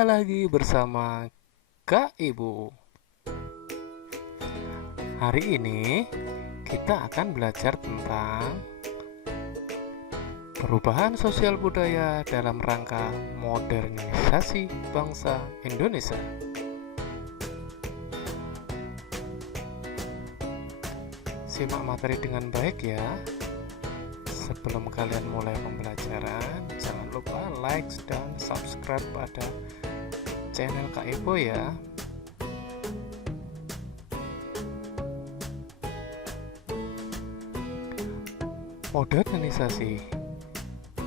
Jumpa lagi bersama Kak Ibu. Hari ini kita akan belajar tentang perubahan sosial budaya dalam rangka modernisasi bangsa Indonesia. Simak materi dengan baik ya. Sebelum kalian mulai pembelajaran, jangan lupa like dan subscribe pada channel Kak Ibo ya. Modernisasi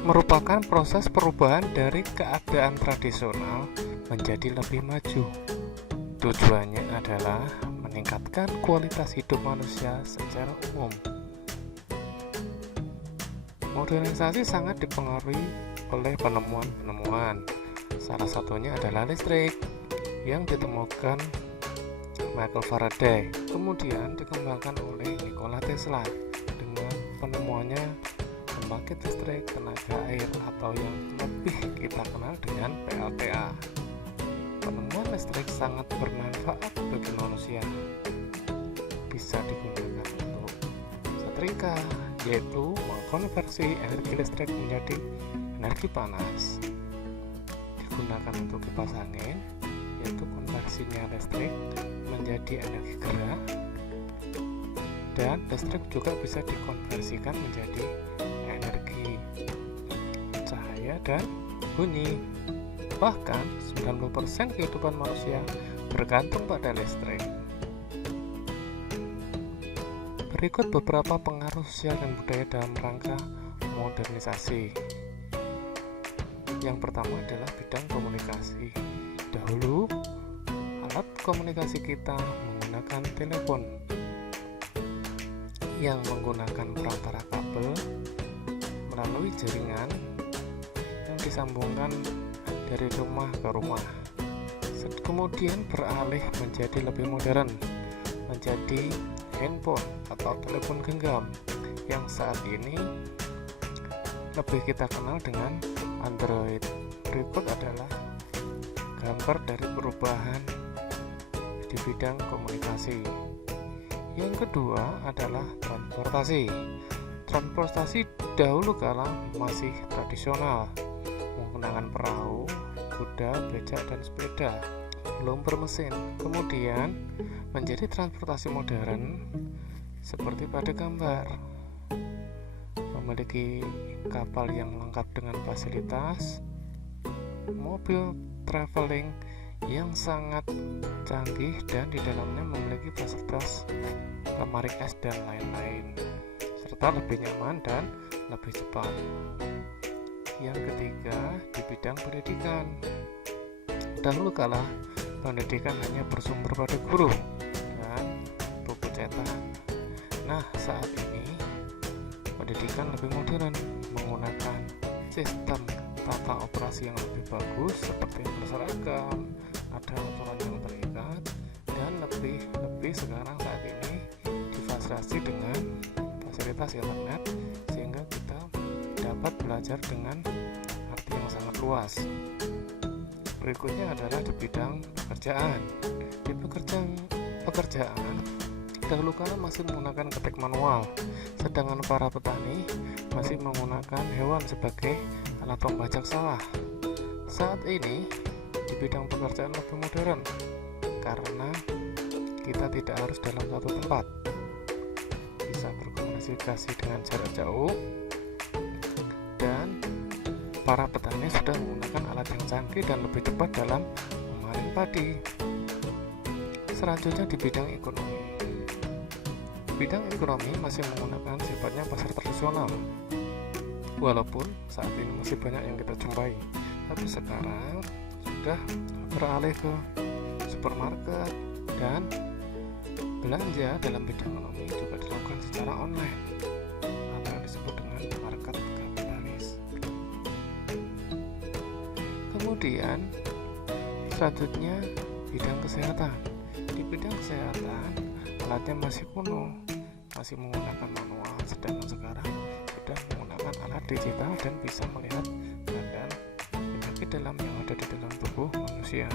merupakan proses perubahan dari keadaan tradisional menjadi lebih maju. Tujuannya adalah meningkatkan kualitas hidup manusia secara umum. Modernisasi sangat dipengaruhi oleh penemuan-penemuan. Salah satunya adalah listrik yang ditemukan Michael Faraday, kemudian dikembangkan oleh Nikola Tesla dengan penemuannya pembangkit listrik tenaga air atau yang lebih kita kenal dengan PLTA. Penemuan listrik sangat bermanfaat bagi manusia. Bisa digunakan untuk setrika, yaitu mengkonversi energi listrik menjadi energi panas. Digunakan untuk kipas angin, yaitu konversinya listrik menjadi energi gerak. Dan listrik juga bisa dikonversikan menjadi energi cahaya dan bunyi. Bahkan 90% kehidupan manusia bergantung pada listrik. Berikut beberapa pengaruh sosial dan budaya dalam rangka modernisasi. Yang pertama adalah bidang komunikasi. Dahulu, alat komunikasi kita menggunakan telepon yang menggunakan perantara kabel melalui jaringan yang disambungkan dari rumah ke rumah. Kemudian beralih menjadi lebih modern, menjadi handphone atau telepon genggam yang saat ini lebih kita kenal dengan Android. Berikut adalah gambar dari perubahan di bidang komunikasi. Yang kedua adalah transportasi. Transportasi dahulu kala masih tradisional, menggunakan perahu, kuda, becak, dan sepeda, belum bermesin. Kemudian menjadi transportasi modern seperti pada gambar, memiliki kapal yang lengkap dengan fasilitas, mobil traveling yang sangat canggih dan di dalamnya memiliki fasilitas lemari es dan lain-lain, serta lebih nyaman dan lebih cepat. Yang ketiga, di bidang pendidikan. Dahulu kala pendidikan hanya bersumber pada guru dan buku cetak. Nah, saat ini pendidikan lebih modern, menggunakan sistem tata operasi yang lebih bagus seperti berseragam, ada aturan yang terikat, dan lebih sekarang saat ini difasilitasi dengan fasilitas internet sehingga kita dapat belajar dengan arti yang sangat luas. Berikutnya adalah di bidang pekerjaan. Di pekerjaan dahulu kala masih menggunakan ketik manual, sedangkan para petani masih menggunakan hewan sebagai alat pembajak sawah. Saat ini di bidang pekerjaan lebih modern karena kita tidak harus dalam satu tempat, bisa berkomunikasi dengan jarak jauh, dan para petani sudah menggunakan alat yang canggih dan lebih cepat dalam memanen padi. Selanjutnya di bidang ekonomi. Bidang ekonomi masih menggunakan sifatnya pasar tradisional, walaupun saat ini masih banyak yang kita jumpai, tapi sekarang sudah beralih ke supermarket dan belanja dalam bidang ekonomi juga dilakukan secara online atau yang disebut dengan market kapitalis. Kemudian selanjutnya bidang kesehatan. Di bidang kesehatan alatnya masih kuno, masih menggunakan manual, sedangkan sekarang sudah menggunakan alat digital dan bisa melihat badan penyakit dalam yang ada di dalam tubuh manusia. sosial.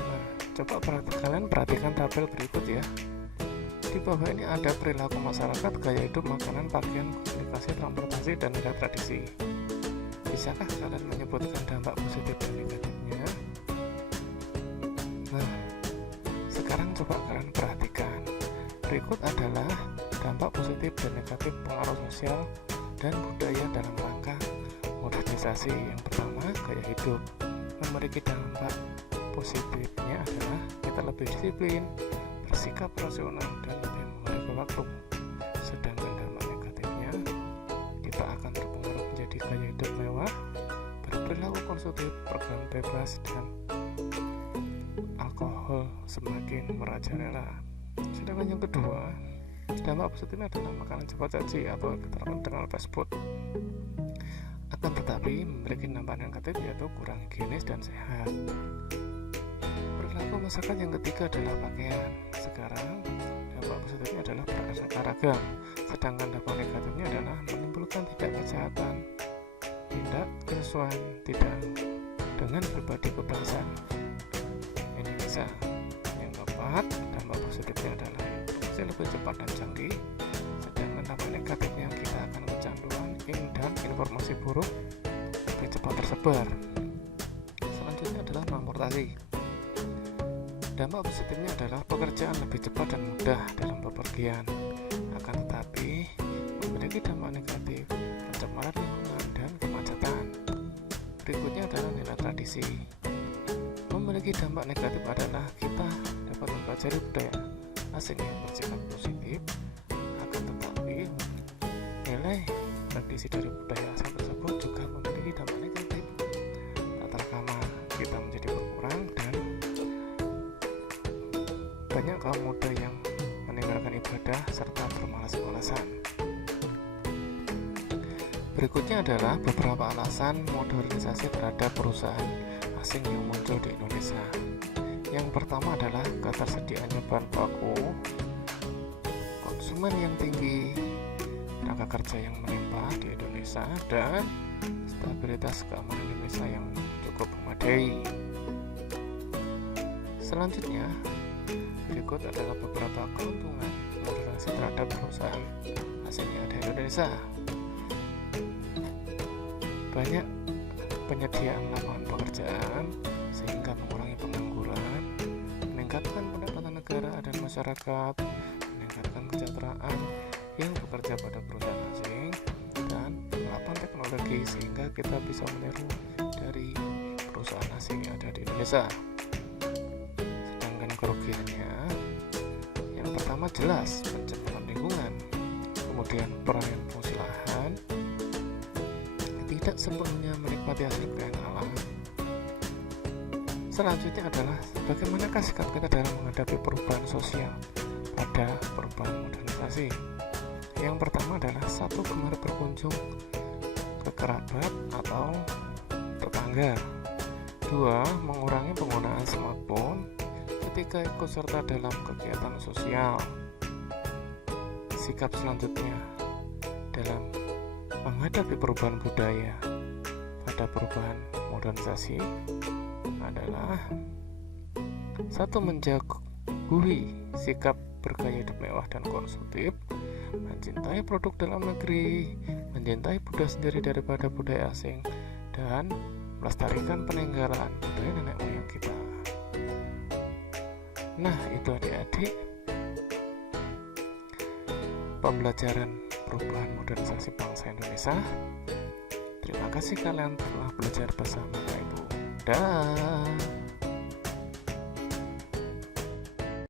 Nah, coba kalian perhatikan tabel berikut ya. Di bawah ini ada perilaku masyarakat, gaya hidup, makanan, pakaian, komunikasi, transportasi, dan nilai tradisi. Bisakah kalian menyebutkan dampak positif dan negatifnya? Nah, sekarang coba kalian perhatikan. Berikut adalah dampak positif dan negatif pengaruh sosial dan budaya dalam rangka modernisasi. Yang pertama, gaya hidup. Memiliki dampak positifnya adalah kita lebih disiplin, bersikap rasional, dan lebih menghargai waktu. Sedangkan dampak negatifnya, kita akan terpengaruh menjadi gaya hidup mewah, berperilaku konsumtif, program bebas, dan alkohol semakin merajalela. Sedangkan yang kedua, dampak positifnya adalah makanan cepat saji atau kita kenal fast food. Akan tetapi memiliki dampak negatif yaitu kurang higienis dan sehat. Perilaku masyarakat yang ketiga adalah pakaian. Sekarang dampak positifnya adalah beraneka ragam, sedangkan dampak negatifnya adalah menimbulkan tidak kesehatan, tidak kesesuaian tidak dengan pribadi kebangsaan Indonesia. Yang keempat, dampak positifnya adalah informasi lebih cepat dan canggih, sedangkan dampak negatifnya kita akan kecanduan dan informasi buruk lebih cepat tersebar. Selanjutnya adalah transportasi. Dampak positifnya adalah pekerjaan lebih cepat dan mudah dalam bepergian. Akan tetapi memiliki dampak negatif, pencemaran lingkungan dan kemacetan. Berikutnya adalah nilai tradisi. Memiliki dampak negatif adalah kita dapat mempelajari budaya asing yang bersifat positif. Akan tetapi nilai tradisi dari budaya asing tersebut juga memiliki dampak negatif. Tata krama kita menjadi berkurang dan banyak kaum muda yang meninggalkan ibadah serta bermalas-malasan. Berikutnya adalah beberapa alasan modernisasi terhadap perusahaan asing yang muncul di Indonesia. Yang pertama adalah ketersediaannya bahan baku, konsumen yang tinggi, tenaga kerja yang melimpah di Indonesia, dan stabilitas keamanan Indonesia yang cukup memadai. Selanjutnya, berikut adalah beberapa keuntungan modernisasi terhadap perusahaan asing yang ada di Indonesia. Banyak penyediaan lapangan pekerjaan sehingga mengurangi pengangguran, meningkatkan pendapatan negara dan masyarakat, meningkatkan kesejahteraan yang bekerja pada perusahaan asing, dan penerapan teknologi sehingga kita bisa meniru dari perusahaan asing yang ada di Indonesia. Sedangkan kerugiannya, yang pertama jelas pencemaran lingkungan, kemudian peralihan fungsi lahan, tidak sepenuhnya menikmati hasil kekayaan alam. Selanjutnya adalah bagaimanakah sikap kita dalam menghadapi perubahan sosial pada perubahan modernisasi. Yang pertama adalah satu, gemar berkunjung ke kerabat atau tetangga. Dua, mengurangi penggunaan smartphone ketika ikut serta dalam kegiatan sosial. Sikap selanjutnya dalam menghadapi perubahan budaya pada perubahan modernisasi adalah satu, menjauhi sikap bergaya hidup mewah dan konsumtif, mencintai produk dalam negeri, mencintai budaya sendiri daripada budaya asing, dan melestarikan peninggalan budaya nenek moyang kita. Nah, itu adik-adik pembelajaran perubahan modernisasi bangsa Indonesia. Terima kasih kalian telah belajar bersama Ibu. Dah.